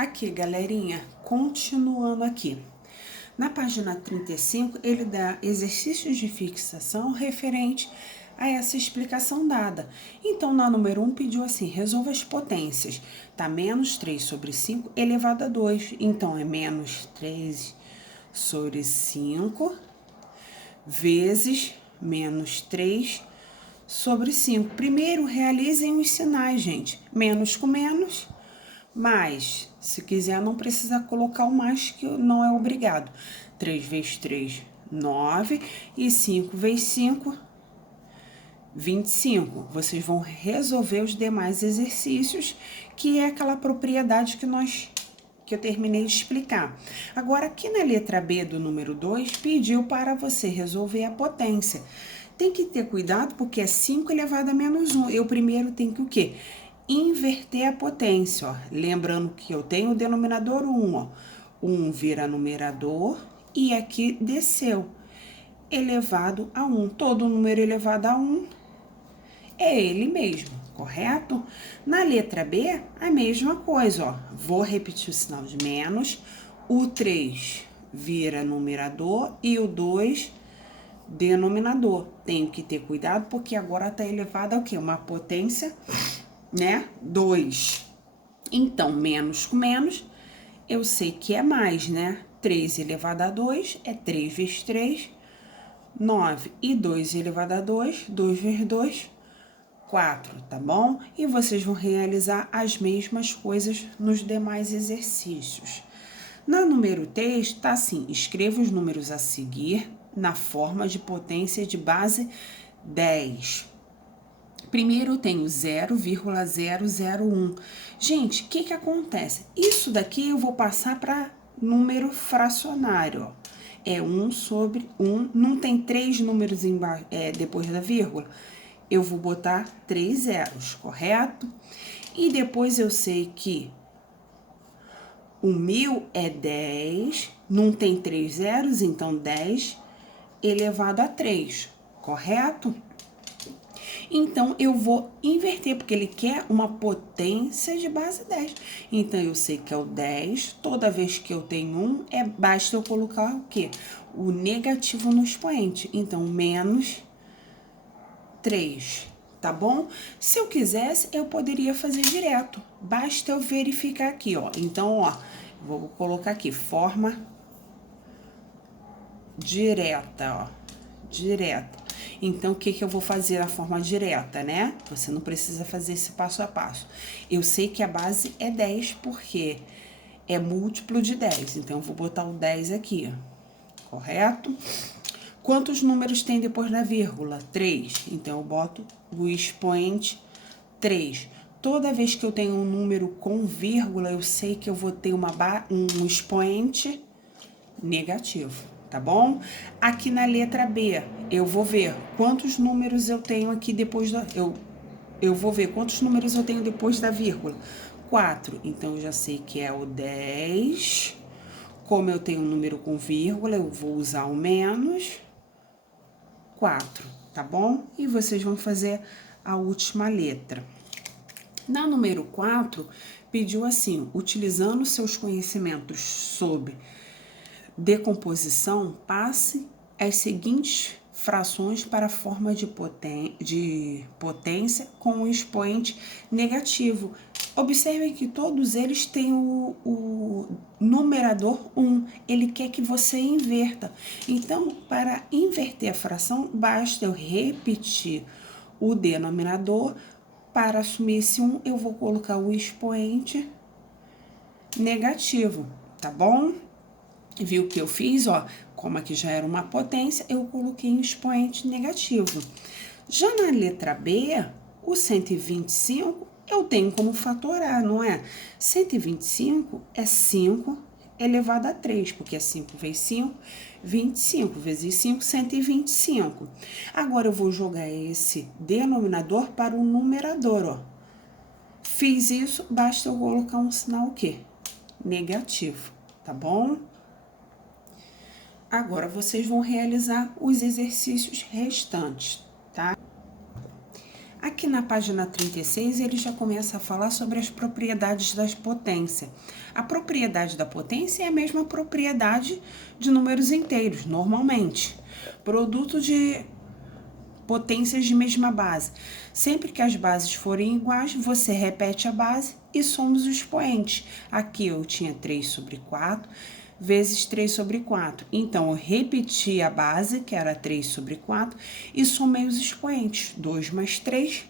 Aqui, galerinha, continuando aqui. Na página 35, ele dá exercícios de fixação referente a essa explicação dada. Então, na número 1, pediu assim, resolva as potências. Tá menos 3 sobre 5 elevado a 2. Então, é menos 3 sobre 5 vezes menos 3 sobre 5. Primeiro, realizem os sinais, gente. Menos com menos, mais. Se quiser, não precisa colocar o mais, que não é obrigado. 3 vezes 3, 9. E 5 vezes 5, 25. Vocês vão resolver os demais exercícios, que é aquela propriedade que eu terminei de explicar. Agora, aqui na letra B do número 2, pediu para você resolver a potência. Tem que ter cuidado, porque é 5 elevado a menos 1. Eu primeiro tenho que o quê? Inverter a potência, ó. Lembrando que eu tenho o denominador 1, ó. 1 vira numerador e aqui desceu. Elevado a 1. Todo número elevado a 1 é ele mesmo, correto? Na letra B, a mesma coisa, ó. Vou repetir o sinal de menos. O 3 vira numerador e o 2 denominador. Tenho que ter cuidado, porque agora tá elevado a o quê? Uma potência, né? 2. Então, menos com menos, eu sei que é mais, né? 3 elevado a 2 é 3 vezes 3, 9. E 2 elevado a 2, 2 vezes 2, 4, tá bom? E vocês vão realizar as mesmas coisas nos demais exercícios. Na número 3, tá assim, escreva os números a seguir na forma de potência de base 10. Primeiro eu tenho 0,001. Gente, o que acontece? Isso daqui eu vou passar para número fracionário, ó. É 1 sobre 1, não tem 3 números embaixo, depois da vírgula? Eu vou botar 3 zeros, correto? E depois eu sei que o 1000 é 10, não tem 3 zeros, então 10 elevado a 3, correto? Então, eu vou inverter, porque ele quer uma potência de base 10. Então, eu sei que é o 10, toda vez que eu tenho 1, basta eu colocar o quê? O negativo no expoente. Então, menos 3, tá bom? Se eu quisesse, eu poderia fazer direto. Basta eu verificar aqui, ó. Então, ó, vou colocar aqui, forma direta, ó. Direta. Então, o que eu vou fazer na forma direta, né? Você não precisa fazer esse passo a passo. Eu sei que a base é 10, porque é múltiplo de 10. Então, eu vou botar o 10 aqui, correto? Quantos números tem depois da vírgula? 3. Então, eu boto o expoente 3. Toda vez que eu tenho um número com vírgula, eu sei que eu vou ter um expoente negativo, tá bom? Aqui na letra B, eu vou ver quantos números eu tenho aqui depois da... Eu vou ver quantos números eu tenho depois da vírgula. 4. Então, eu já sei que é o 10. Como eu tenho um número com vírgula, eu vou usar o menos 4, tá bom? E vocês vão fazer a última letra. Na número 4, pediu assim, utilizando seus conhecimentos sobre decomposição, passe as seguintes frações para a forma de potência com o expoente negativo. Observem que todos eles têm o numerador 1. Ele quer que você inverta. Então, para inverter a fração, basta eu repetir o denominador. Para assumir esse 1, eu vou colocar o expoente negativo, tá bom? Viu o que eu fiz, ó? Como aqui já era uma potência, eu coloquei um expoente negativo. Já na letra B, o 125, eu tenho como fatorar, não é? 125 é 5 elevado a 3, porque é 5 vezes 5, 25 vezes 5, 125. Agora, eu vou jogar esse denominador para o numerador, ó. Fiz isso, basta eu colocar um sinal o quê? Negativo, tá bom? Agora, vocês vão realizar os exercícios restantes, tá? Aqui Aqui na página 36, ele já começa a falar sobre as propriedades das potências. A propriedade da potência é a mesma propriedade de números inteiros, normalmente. Produto de potências de mesma base. Sempre que as bases forem iguais, você repete a base e soma os expoentes. Aqui eu tinha 3 sobre 4 vezes 3 sobre 4. Então, eu repeti a base, que era 3 sobre 4, e somei os expoentes. 2 mais 3,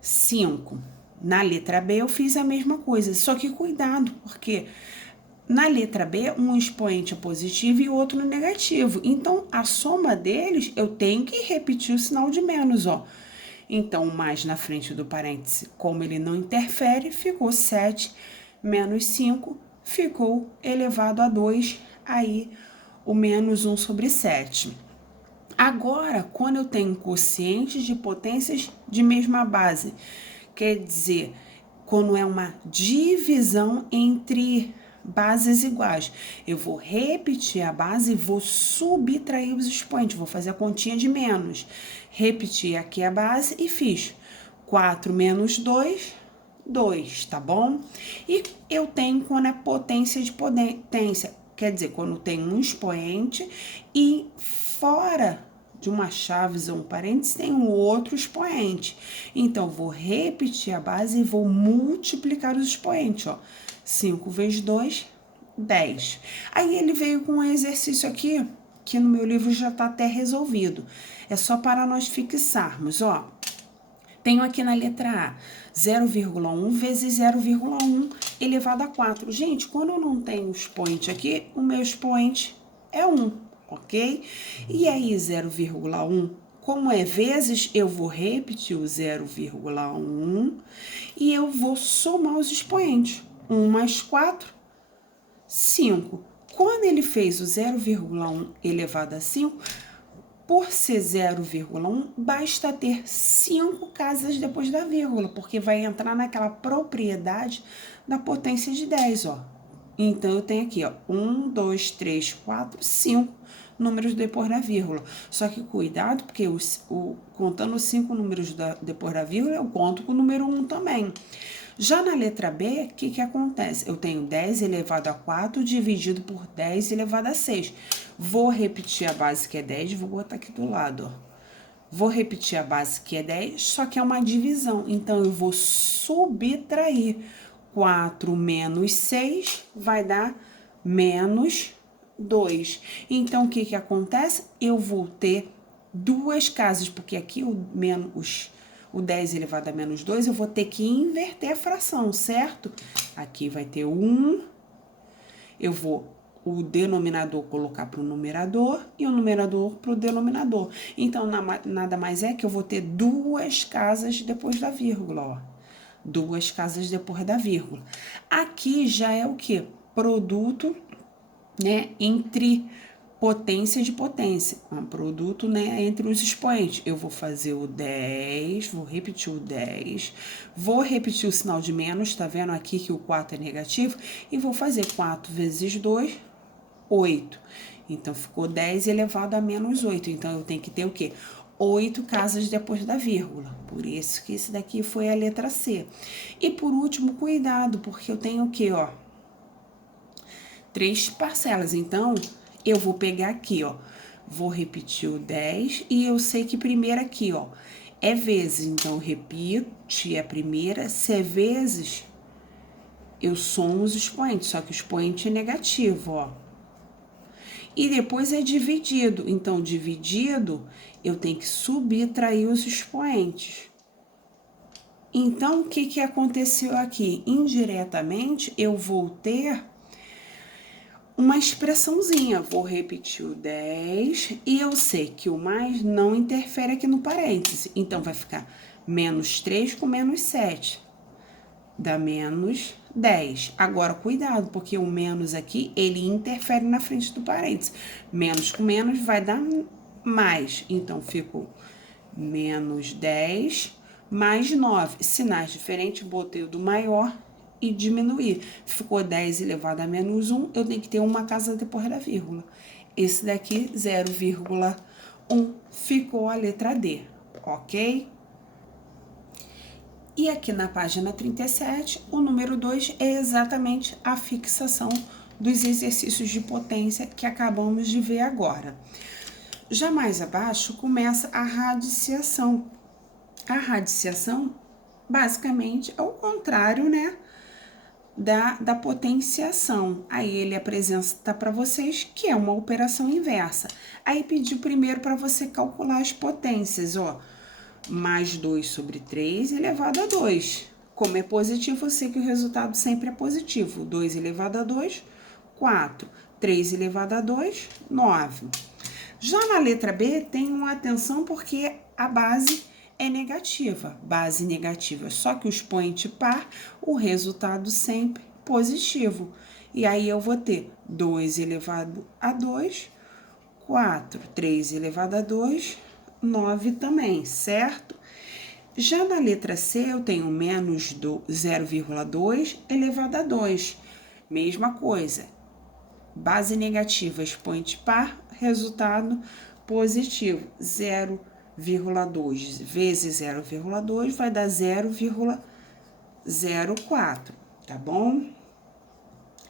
5. Na letra B, eu fiz a mesma coisa, só que cuidado, porque na letra B, um expoente é positivo e o outro é negativo. Então, a soma deles, eu tenho que repetir o sinal de menos, ó. Então, o mais na frente do parêntese, como ele não interfere, ficou 7 menos 5, ficou elevado a 2, aí o menos 1 sobre 7. Agora, quando eu tenho quocientes de potências de mesma base, quer dizer, quando é uma divisão entre bases iguais, eu vou repetir a base e vou subtrair os expoentes, vou fazer a continha de menos. Repetir aqui a base e fiz 4 menos 2, 2, tá bom? E eu tenho quando é potência de potência, quer dizer, quando tem um expoente e fora de uma chave ou um parênteses tem um outro expoente. Então, vou repetir a base e vou multiplicar os expoentes, ó. 5 vezes 2, 10. Aí ele veio com um exercício aqui, que no meu livro já tá até resolvido. É só para nós fixarmos, ó. Tenho aqui na letra A, 0,1 vezes 0,1 elevado a 4. Gente, quando eu não tenho expoente aqui, o meu expoente é 1, ok? E aí, 0,1, como é vezes, eu vou repetir o 0,1 e eu vou somar os expoentes. 1 mais 4, 5. Quando ele fez o 0,1 elevado a 5, por ser 0,1, basta ter 5 casas depois da vírgula, porque vai entrar naquela propriedade da potência de 10, ó. Então, eu tenho aqui, ó, 1, 2, 3, 4, 5 números depois da vírgula. Só que cuidado, porque contando os 5 números depois da vírgula, eu conto com o número 1 também. Já na letra B, o que acontece? Eu tenho 10 elevado a 4 dividido por 10 elevado a 6. Vou repetir a base que é 10, vou botar aqui do lado, ó. Vou repetir a base que é 10, só que é uma divisão. Então, eu vou subtrair 4 menos 6, vai dar menos 2. Então, o que acontece? Eu vou ter duas casas, porque aqui o 10 elevado a menos 2, eu vou ter que inverter a fração, certo? Aqui vai ter 1, eu vou o denominador colocar para o numerador e o numerador para o denominador. Então, nada mais é que eu vou ter duas casas depois da vírgula, ó. Duas casas depois da vírgula. Aqui já é o quê? Produto, né, entre potência de potência. Um produto, né, entre os expoentes. Eu vou fazer o 10, vou repetir o 10, vou repetir o sinal de menos, tá vendo aqui que o 4 é negativo? E vou fazer 4 vezes 2, 8. Então, ficou 10 elevado a menos 8. Então, eu tenho que ter o quê? 8 casas depois da vírgula. Por isso que esse daqui foi a letra C. E por último, cuidado, porque eu tenho o quê, ó? 3 parcelas. Então, eu vou pegar aqui, ó. Vou repetir o 10 e eu sei que primeiro aqui, ó, é vezes. Então, eu repeti a primeira. Se é vezes, eu somo os expoentes, só que o expoente é negativo, ó. E depois é dividido. Então, dividido, eu tenho que subtrair os expoentes. Então, o que aconteceu aqui? Indiretamente, eu vou ter uma expressãozinha. Vou repetir o 10 e eu sei que o mais não interfere aqui no parêntese. Então, vai ficar menos 3 com menos 7. Dá menos 10. Agora, cuidado, porque o menos aqui, ele interfere na frente do parênteses. Menos com menos vai dar mais. Então, ficou menos 10 mais 9. Sinais diferentes, botei o do maior e diminuir. Ficou 10 elevado a menos 1, eu tenho que ter uma casa depois da vírgula. Esse daqui, 0,1, ficou a letra D, ok? E aqui na página 37, o número 2 é exatamente a fixação dos exercícios de potência que acabamos de ver agora. Já mais abaixo, começa a radiciação. A radiciação, basicamente, é o contrário, né, da potenciação. Aí ele apresenta para vocês que é uma operação inversa. Aí pediu primeiro para você calcular as potências, ó. Mais 2 sobre 3 elevado a 2. Como é positivo, eu sei que o resultado sempre é positivo. 2 elevado a 2, 4. 3 elevado a 2, 9. Já na letra B, tenham atenção porque a base é negativa. Base negativa, só que o expoente par, o resultado sempre positivo. E aí eu vou ter 2 elevado a 2, 4. 3 elevado a 2, 9 também, certo? Já na letra C, eu tenho menos 0,2 elevado a 2. Mesma coisa. Base negativa, expoente par, resultado positivo. 0,2 vezes 0,2 vai dar 0,04, tá bom?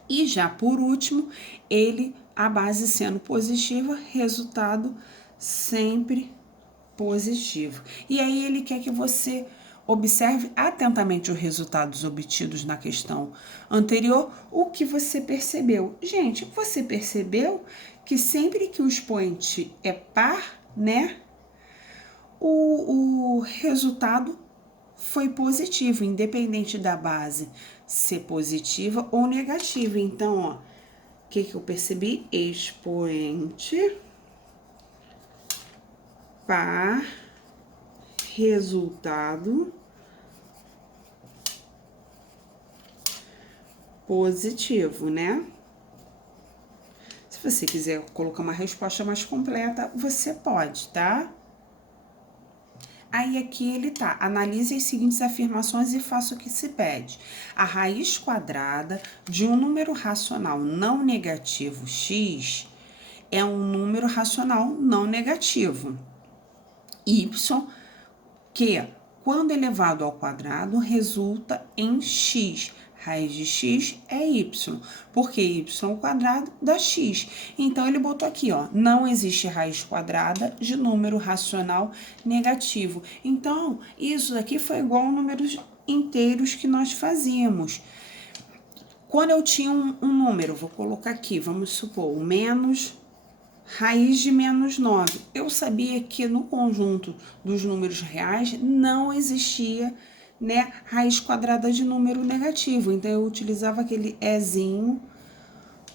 E já por último, a base sendo positiva, resultado sempre positivo. E aí ele quer que você observe atentamente os resultados obtidos na questão anterior, o que você percebeu. Gente, você percebeu que sempre que o expoente é par, né, o resultado foi positivo, independente da base ser positiva ou negativa. Então, ó, o que eu percebi? Expoente par, resultado positivo, né? Se você quiser colocar uma resposta mais completa, você pode, tá? Aí aqui ele tá, analise as seguintes afirmações e faça o que se pede. A raiz quadrada de um número racional não negativo x é um número racional não negativo. Y, que quando elevado ao quadrado resulta em x. Raiz de x é y, porque y ao quadrado dá x. Então, ele botou aqui, ó, não existe raiz quadrada de número racional negativo. Então, isso aqui foi igual a números inteiros que nós fazíamos. Quando eu tinha um número, vou colocar aqui, vamos supor, o menos raiz de menos 9. Eu sabia que no conjunto dos números reais não existia, né, raiz quadrada de número negativo. Então, eu utilizava aquele ezinho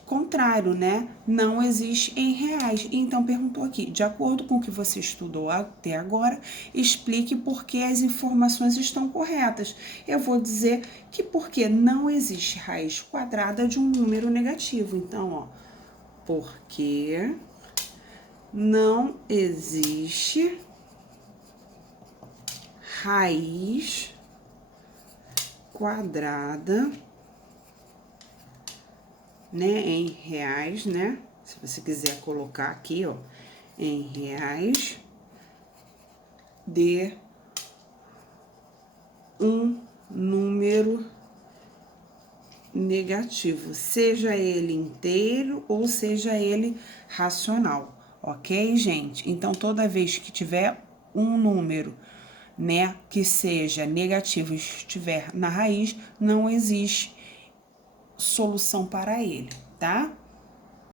contrário, né? Não existe em reais. Então, perguntou aqui, de acordo com o que você estudou até agora, explique por que as informações estão corretas. Eu vou dizer que porque não existe raiz quadrada de um número negativo. Então, ó, porque não existe raiz quadrada, né, em reais, né? Se você quiser colocar aqui, ó, em reais, de um número negativo, seja ele inteiro ou seja ele racional. Ok, gente? Então, toda vez que tiver um número, né, que seja negativo e estiver na raiz, não existe solução para ele, tá?